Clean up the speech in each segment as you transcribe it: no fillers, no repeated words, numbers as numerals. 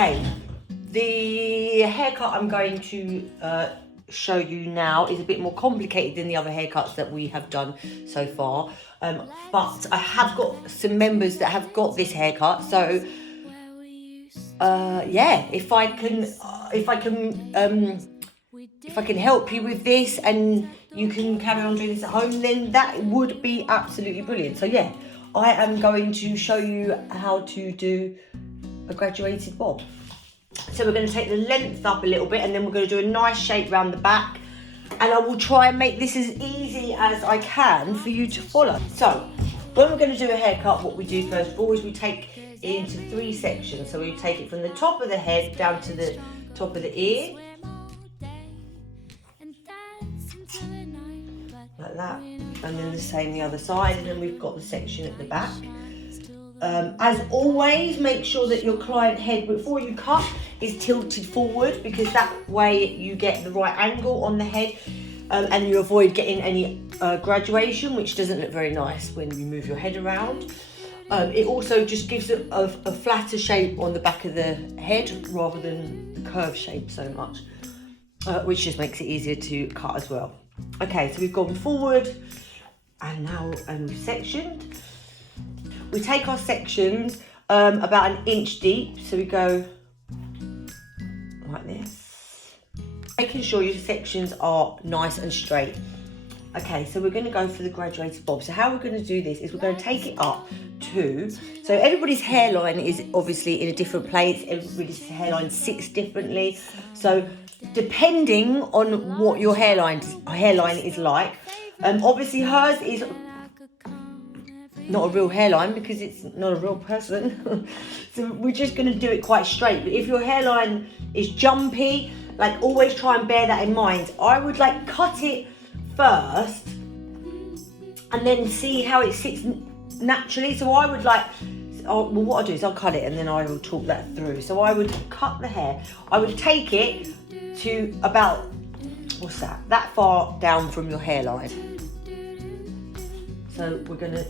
Okay, the haircut I'm going to show you now is a bit more complicated than the other haircuts that we have done so far. But I have got some members that have got this haircut, so yeah, if I can help you with this and you can carry on doing this at home, then that would be absolutely brilliant. So yeah, I am going to show you how to do a graduated bob. So we're going to take the length up a little bit, and then we're going to do a nice shape round the back, and I will try and make this as easy as I can for you to follow. So when we're going to do a haircut, what we do first of all is we take it into 3 sections. So we take it from the top of the head down to the top of the ear, like that, and then the same the other side, and then we've got the section at the back. As always, make sure that your client head before you cut is tilted forward, because that way you get the right angle on the head, and you avoid getting any graduation, which doesn't look very nice when you move your head around. It also just gives it a flatter shape on the back of the head rather than the curved shape so much, which just makes it easier to cut as well. Okay, so we've gone forward and now we've sectioned. We take our sections about 1 inch deep, so we go like this, making sure your sections are nice and straight. Okay, so we're going to go for the graduated bob. So how we're going to do this is we're going to take it up to, so everybody's hairline is obviously in a different place, everybody's hairline sits differently, so depending on what your hairline is like, obviously hers is not a real hairline because it's not a real person. So we're just going to do it quite straight. But if your hairline is jumpy, like, always try and bear that in mind. I would like cut it first and then see how it sits naturally. So I would like, well, what I do is I'll cut it and then I will talk that through. So I would cut the hair. I would take it to about, what's that far down from your hairline. So we're going to,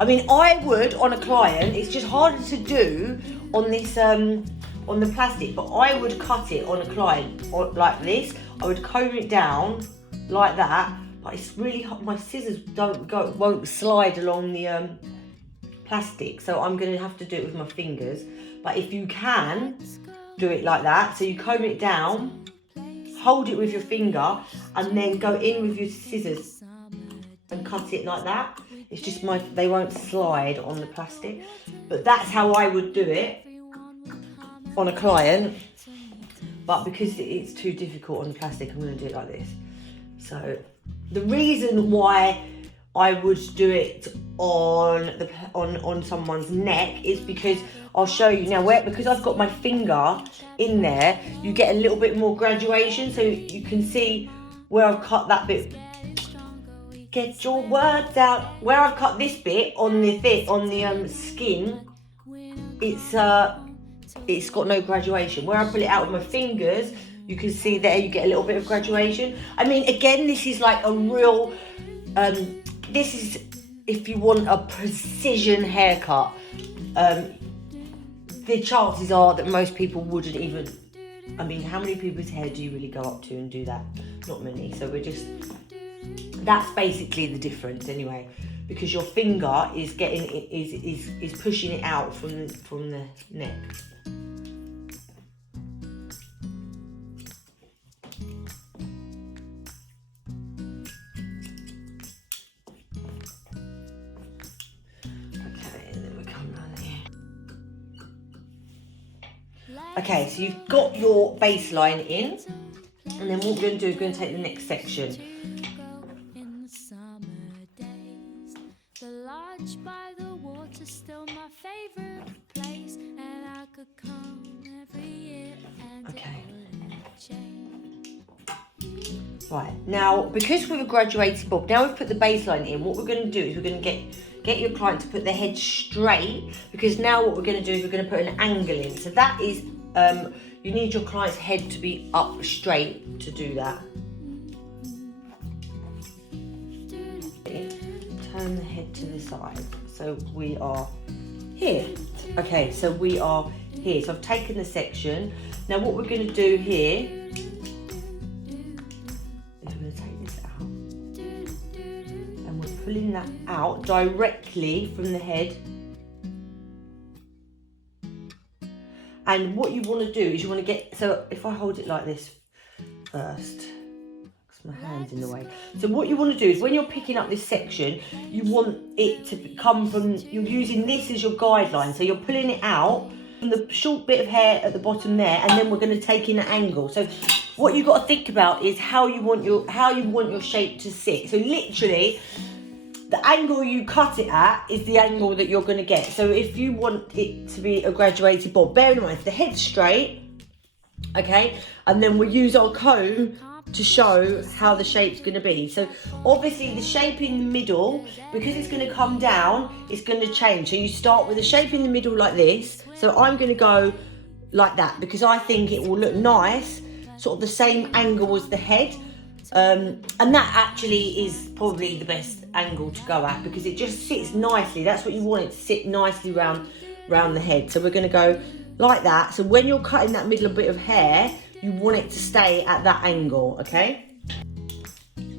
I mean, I would on a client, it's just harder to do on this, on the plastic, but I would cut it on a client like this. I would comb it down like that, but it's really hot. My scissors won't slide along the plastic, so I'm going to have to do it with my fingers. But if you can do it like that, so you comb it down, hold it with your finger, and then go in with your scissors and cut it like that. It's just they won't slide on the plastic, but that's how I would do it on a client. But because it's too difficult on the plastic, I'm going to do it like this. So the reason why I would do it on someone's neck is because I'll show you now, because I've got my finger in there, you get a little bit more graduation, so you can see where I've cut that bit. Get your words out. Where I've cut this bit on the skin, it's got no graduation. Where I pull it out with my fingers, you can see there you get a little bit of graduation. I mean, again, this is like a real, this is if you want a precision haircut. The chances are that most people wouldn't even, I mean, how many people's hair do you really go up to and do that? Not many. So that's basically the difference anyway, because your finger is is pushing it out from the neck. Okay, and then we come down here. Okay, so you've got your baseline in, and then what we're going to do is we're going to take the next section. By the water, still my favorite place, and I could come every year and okay. change. Right, now because we've graduated bob, now we've put the baseline in, what we're going to do is we're going to get your client to put their head straight, because now what we're going to do is we're going to put an angle in. So that is, you need your client's head to be up straight to do that. Turn the head to the side, so we are here. Okay, so we are here. So I've taken the section. Now what we're going to do here is we're going to take this out, and we're pulling that out directly from the head. And what you want to do is you want to get, so if I hold it like this first, because my hand's in the way. So what you want to do is when you're picking up this section, you want it to come from, you're using this as your guideline. So you're pulling it out from the short bit of hair at the bottom there, and then we're going to take in an angle. So what you've got to think about is how you want your shape to sit. So literally, the angle you cut it at is the angle that you're going to get. So if you want it to be a graduated bob, bear in mind, the head's straight, okay? And then we'll use our comb to show how the shape's going to be. So obviously the shape in the middle, because it's going to come down, it's going to change. So you start with the shape in the middle like this. So I'm going to go like that because I think it will look nice, sort of the same angle as the head. And that actually is probably the best angle to go at because it just sits nicely. That's what you want it to sit nicely round the head. So we're going to go like that. So when you're cutting that middle bit of hair, you want it to stay at that angle, okay?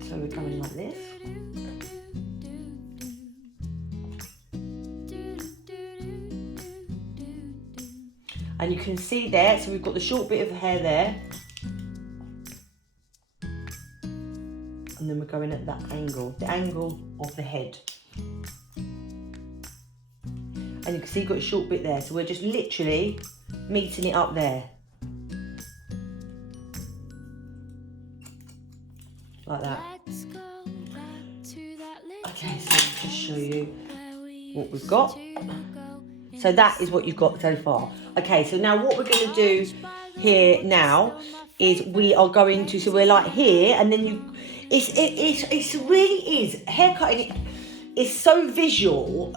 So we're going like this. And you can see there, so we've got the short bit of hair there. And then we're going at that angle, the angle of the head. And you can see you've got a short bit there, so we're just literally meeting it up there. Like that. Okay, so I'll just show you what we've got. So that is what you've got so far. Okay, so now what we're going to do here now is we are going to, so we're like here, and then you, it really is, haircutting is so visual,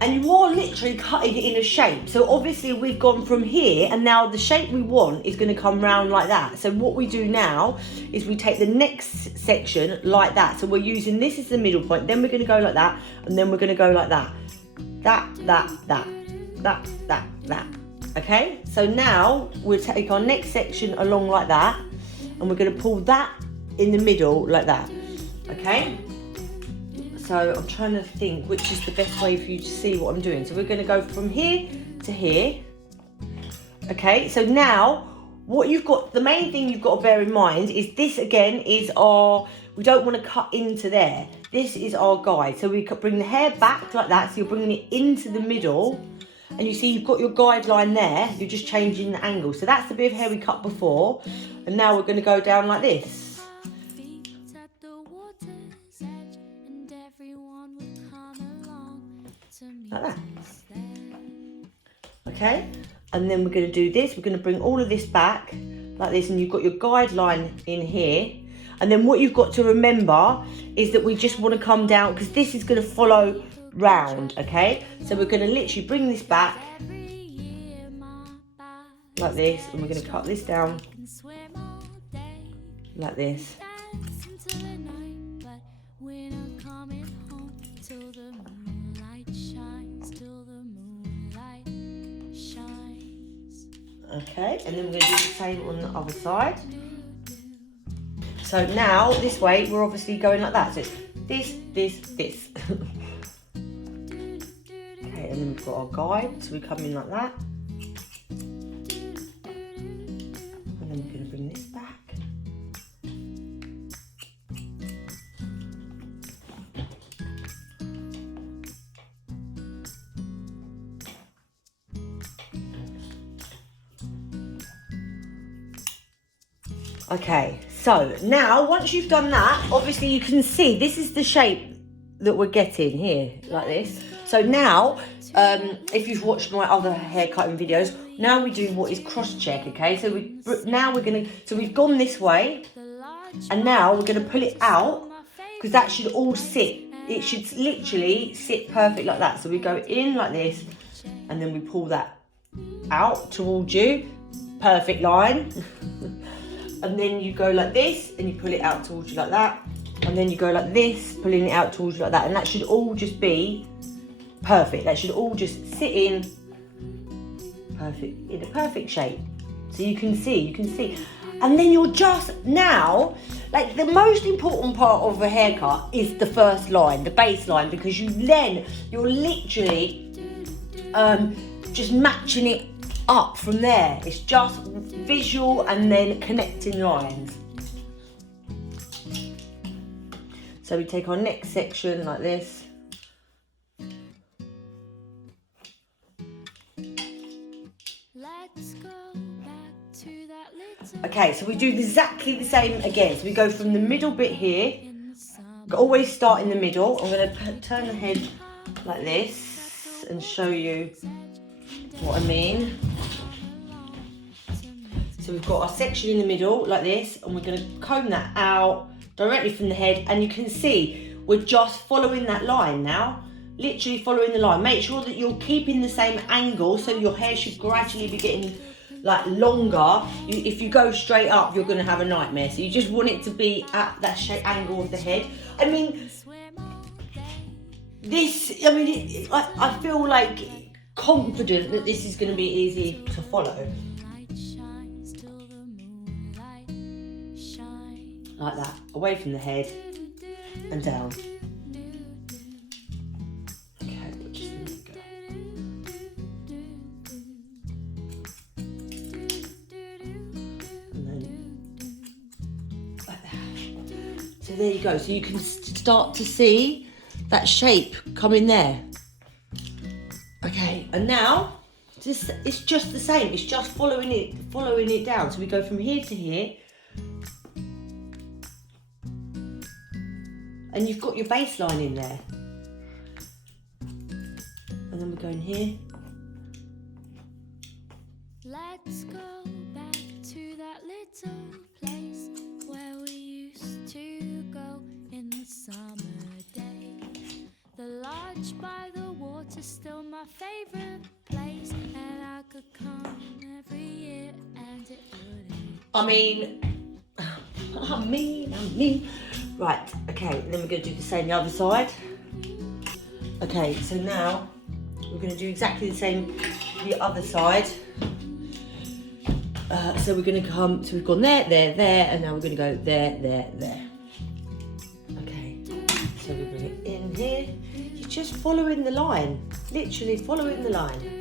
and you are literally cutting it in a shape. So obviously we've gone from here, and now the shape we want is going to come round like that. So what we do now is we take the next section like that. So we're using this as the middle point, then we're going to go like that, and then we're going to go like that. That. Okay, so now we'll take our next section along like that, and we're going to pull that in the middle like that. Okay, so I'm trying to think which is the best way for you to see what I'm doing. So we're going to go from here to here. Okay, so now what you've got, the main thing you've got to bear in mind is this again is our, we don't want to cut into there. This is our guide. So we could bring the hair back like that, so you're bringing it into the middle. And you see you've got your guideline there, you're just changing the angle. So that's the bit of hair we cut before. And now we're going to go down like this. Like that. Okay, and then we're going to do this. We're going to bring all of this back like this, and you've got your guideline in here. And then what you've got to remember is that we just want to come down, because this is going to follow round, okay? So we're going to literally bring this back like this, and we're going to cut this down like this. Okay, and then we're going to do the same on the other side. So now this way we're obviously going like that. So it's this. Okay, and then we've got our guide, so we come in like that. And then we're going to bring this back. Okay, so now once you've done that, obviously you can see this is the shape that we're getting here, like this. So now, if you've watched my other haircutting videos, now we do what is cross check, okay? So we've gone this way, and now we're gonna pull it out, because that should all sit. It should literally sit perfect like that. So we go in like this, and then we pull that out towards you, perfect line. And then you go like this, and you pull it out towards you like that. And then you go like this, pulling it out towards you like that. And that should all just be perfect. That should all just sit in in a perfect shape. So you can see. And then you're just now, like the most important part of a haircut is the first line, the baseline, because you're literally just matching it up from there. It's just visual and then connecting lines. So we take our next section like this. Let's go back to that little Okay, so we do exactly the same again. So we go from the middle bit here. in the summer. Always start in the middle. I'm going to turn the head like this and show you what I mean. So we've got our section in the middle like this, and we're going to comb that out directly from the head, and you can see we're just following that line now, literally following the line. Make sure that you're keeping the same angle, so your hair should gradually be getting like longer. If you go straight up, you're going to have a nightmare, so you just want it to be at that angle of the head. I mean, I feel like confident that this is going to be easy to follow. Like that, away from the head and down. Okay, just let it go. And then like that. So there you go. So you can start to see that shape coming there. Okay, and now it's just the same. It's just following it down. So we go from here to here. And you've got your baseline in there. And then we're going here. Let's go back to that little place where we used to go in the summer days. The lodge by the water's still my favorite place, and I could come every year and it wouldn't. I mean. Right, okay, then we're going to do the same the other side. Okay, so now we're going to do exactly the same the other side. So we're going to come, so we've gone there, and now we're going to go there. Okay, so we bring it in here. You're just following the line, literally following the line.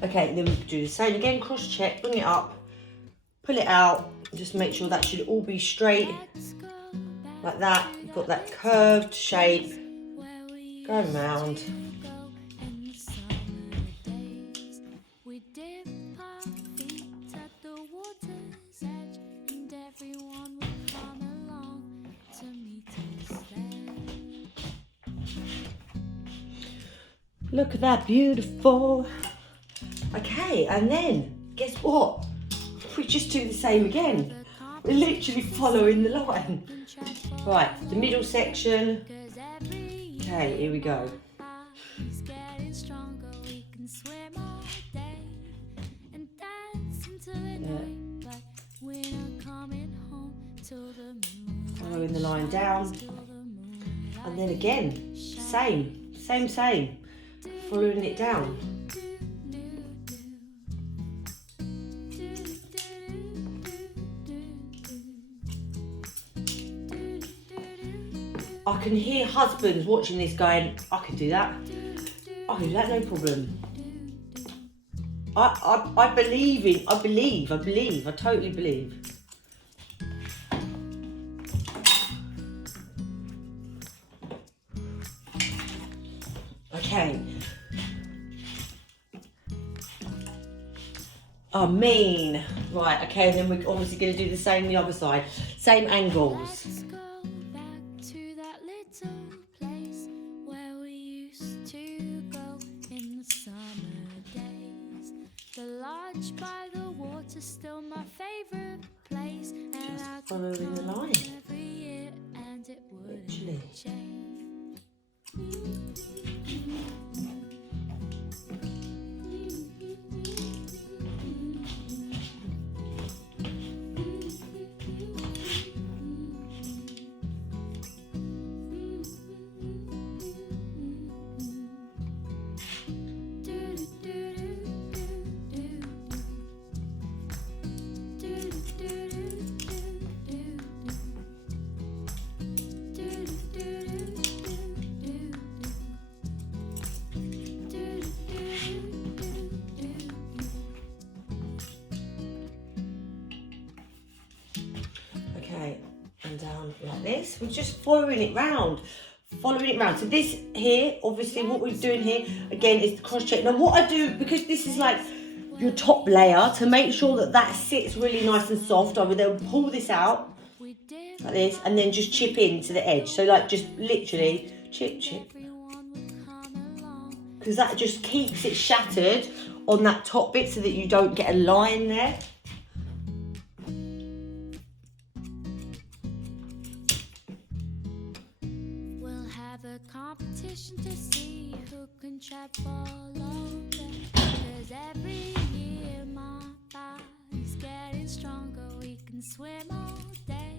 Okay, then we do the same again, cross check, bring it up, pull it out, just make sure that should all be straight, like that. You've got that curved shape, going round. We dip our feet at the water's edge, and everyone would come along to meet us there. Look at that, beautiful. Okay, and then, guess what? We just do the same again. We're literally following the line. Right, the middle section. Okay, here we go. He's getting stronger, we can swim all day and dance until the night, but we're not coming home till the moon. Following the line down. And then again, same. Following it down. I can hear husbands watching this going, I can do that. I can do that, no problem. I believe, I totally believe. Okay. I mean, right, okay, then we're obviously going to do the same the other side. Same angles. Let's go back to that little place where we used to go in the summer days. The lodge by the water's still my favorite place, and Just I could following the come line. every year and it wouldn't Literally. change. round like this. We're just following it round. Following it round. So this here, obviously what we're doing here, again, is the cross check. Now what I do, because this is like your top layer, to make sure that that sits really nice and soft, I would then pull this out like this and then just chip into the edge. So like just literally chip, chip. Because that just keeps it shattered on that top bit so that you don't get a line there. We'll have a competition to see who can trap for longer. 'Cause every year my body's getting stronger. We can swim all day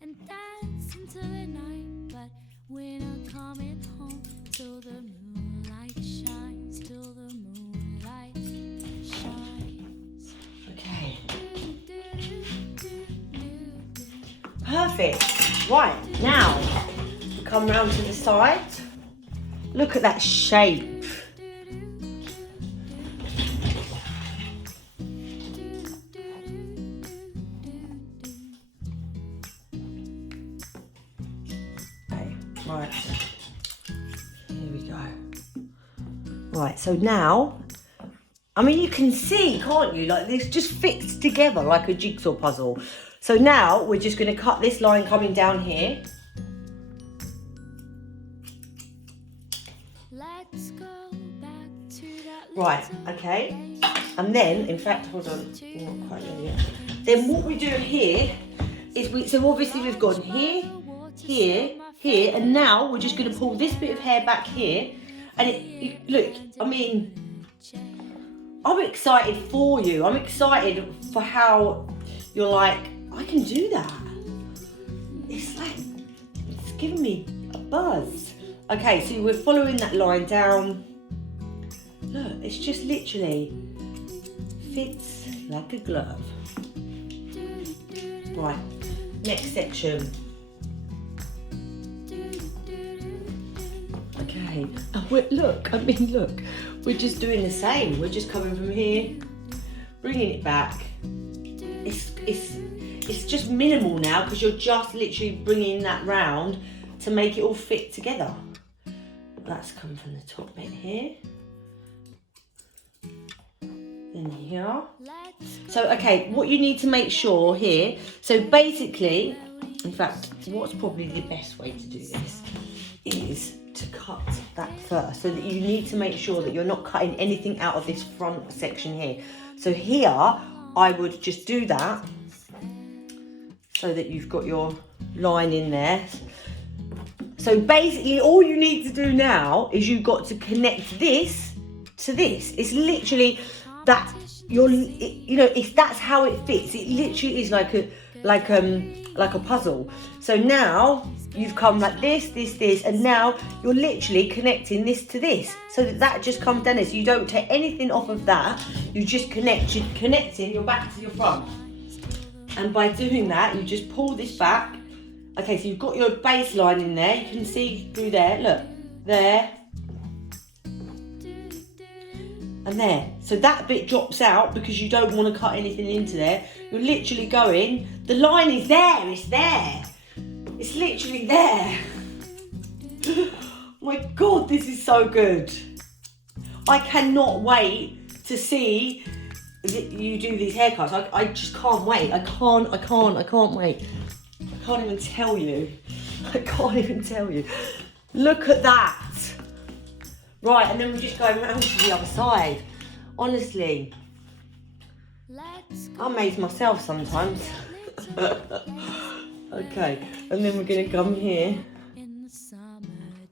and dance into the night, but we're not coming home till the moonlight shines, till the moonlight shines. Okay. Perfect. Right, now we come round to the side. Look at that shape. Okay, right. Here we go. Right, so now, I mean, you can see, can't you? Like this just fits together like a jigsaw puzzle. So now we're just going to cut this line coming down here. Let's go back to that Right, okay. And then, in fact, hold on, not quite there yet. Then what we do here is so obviously we've gone here, here, here, and now we're just going to pull this bit of hair back here. And look, I mean, I'm excited for you. I'm excited for how you're like, I can do that. It's like, it's giving me a buzz. Okay, so we're following that line down. Look, it's just literally fits like a glove. Right, next section. Okay, and look, we're just doing the same. We're just coming from here, bringing it back. It's just minimal now because you're just literally bringing that round to make it all fit together. That's coming from the top bit here. Then here. So, okay, what you need to make sure here, so basically, in fact, what's probably the best way to do this is to cut that first. So that you need to make sure that you're not cutting anything out of this front section here. So here, I would just do that so that you've got your line in there. So basically all you need to do now is you've got to connect this to this. It's literally that that's how it fits. It literally is like a puzzle. So now you've come like this, and now you're literally connecting this to this, so that just comes down this. You don't take anything off of that. You just you're connecting your back to your front. And by doing that, you just pull this back. Okay, so you've got your baseline in there. You can see through there, look, there. And there. So that bit drops out because you don't want to cut anything into there. You're literally going, the line is there, it's there. It's literally there. My God, this is so good. I cannot wait to see you do these haircuts. I just can't wait. I can't wait. I can't even tell you. Look at that. Right, and then we're just going around to the other side. Honestly, I amaze myself sometimes. Okay, and then we're going to come here. In the summer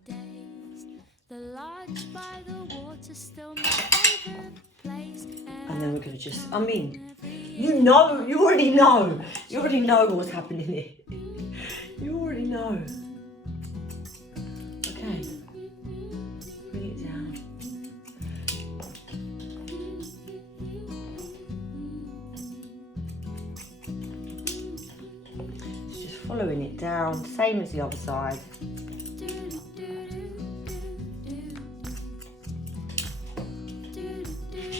days, the lodge by the water still my favorite place. And then we're going to just, I mean, you already know what's happening here. You already know. Okay, bring it down. Just following it down, same as the other side.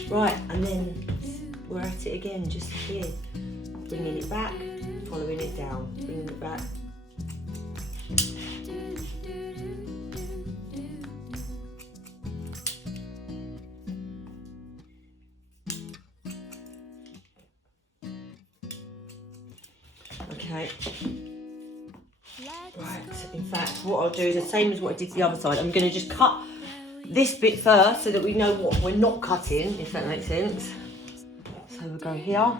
Right, and then we're at it again, just here. Bringing it back, following it down, bringing it back, Okay. Right, in fact, what I'll do is the same as what I did the other side. I'm going to just cut this bit first so that we know what we're not cutting, if that makes sense. So we'll go here.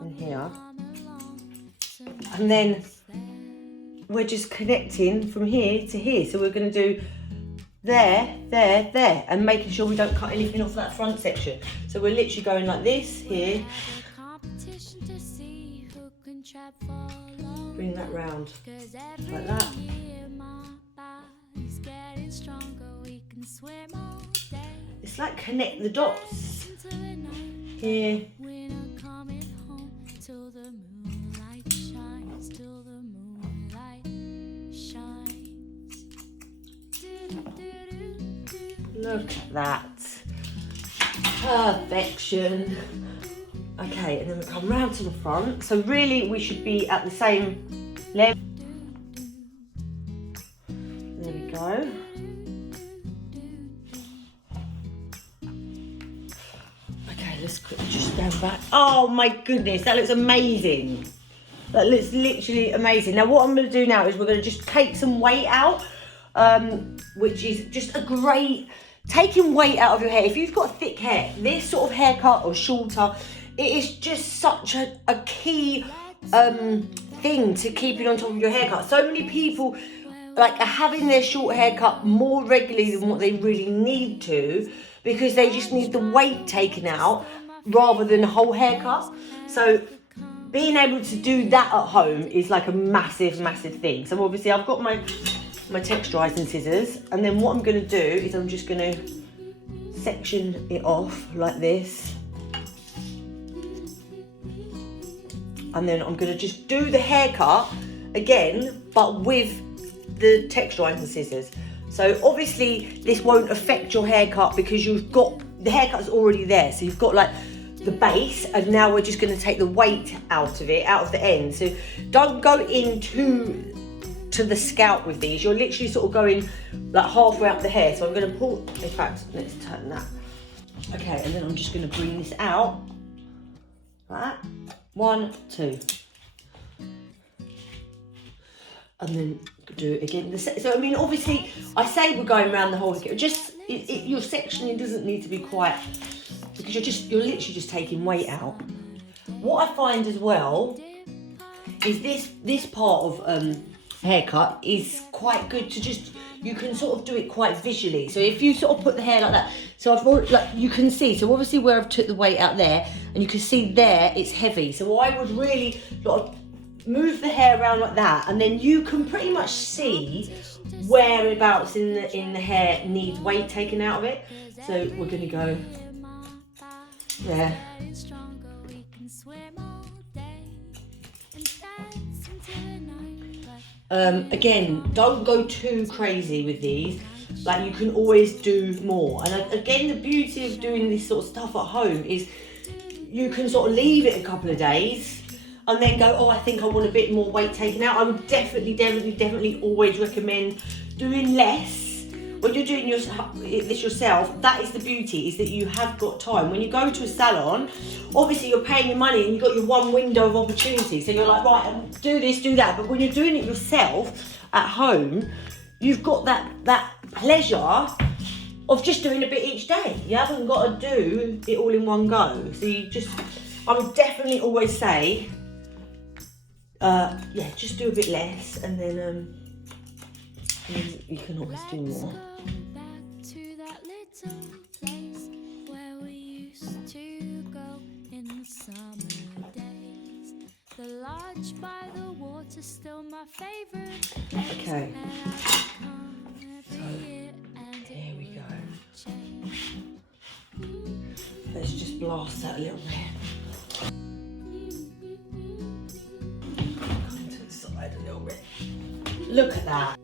And here. And then we're just connecting from here to here. So we're going to do there, there, there, and making sure we don't cut anything off that front section. So we're literally going like this here. Bring that round like that. It's like connect the dots here. Look at that. Perfection. Okay, and then we come round to the front. So really we should be at the same level. There we go. Okay, let's quickly just stand back. Oh my goodness, that looks amazing. That looks literally amazing. Now what I'm going to do now is we're going to just take some weight out, which is just a great, taking weight out of your hair. If you've got thick hair, this sort of haircut or shorter, it is just such a key thing to keeping on top of your haircut. So many people like are having their short haircut more regularly than what they really need to, because they just need the weight taken out rather than a whole haircut. So being able to do that at home is like a massive, massive thing. So obviously I've got my texturizing scissors, and then what I'm going to do is I'm just going to section it off like this. And then I'm going to just do the haircut again, but with the texturizing scissors. So obviously this won't affect your haircut because you've got, the haircut's already there. So you've got like the base, and now we're just going to take the weight out of it, out of the end. So don't go into the scalp with these. You're literally sort of going like halfway up the hair. So I'm going to pull, in fact, let's turn that. Okay, and then I'm just going to bring this out like that. 1, 2, and then do it again. So I mean, obviously, I say we're going around the whole. Just your sectioning doesn't need to be quite, because you're literally just taking weight out. What I find as well is this part of haircut is quite good to just, you can sort of do it quite visually. So if you sort of put the hair like that, so I've already, like you can see, so obviously where I've took the weight out there, and you can see there it's heavy. So I would really sort of move the hair around like that, and then you can pretty much see whereabouts in the hair needs weight taken out of it. So we're gonna go there. Again, don't go too crazy with these. Like, you can always do more. And again, the beauty of doing this sort of stuff at home is you can sort of leave it a couple of days and then go, oh, I think I want a bit more weight taken out. I would definitely always recommend doing less. When you're doing this yourself, that is the beauty, is that you have got time. When you go to a salon, obviously you're paying your money and you've got your one window of opportunity. So you're like, right, do this, do that. But when you're doing it yourself at home, you've got that pleasure of just doing a bit each day. You haven't got to do it all in one go. So I would definitely always say, yeah, just do a bit less, and then you can always do more. Okay. So here we go. Let's just blast that a little bit. Come to the side a little bit. Look at that.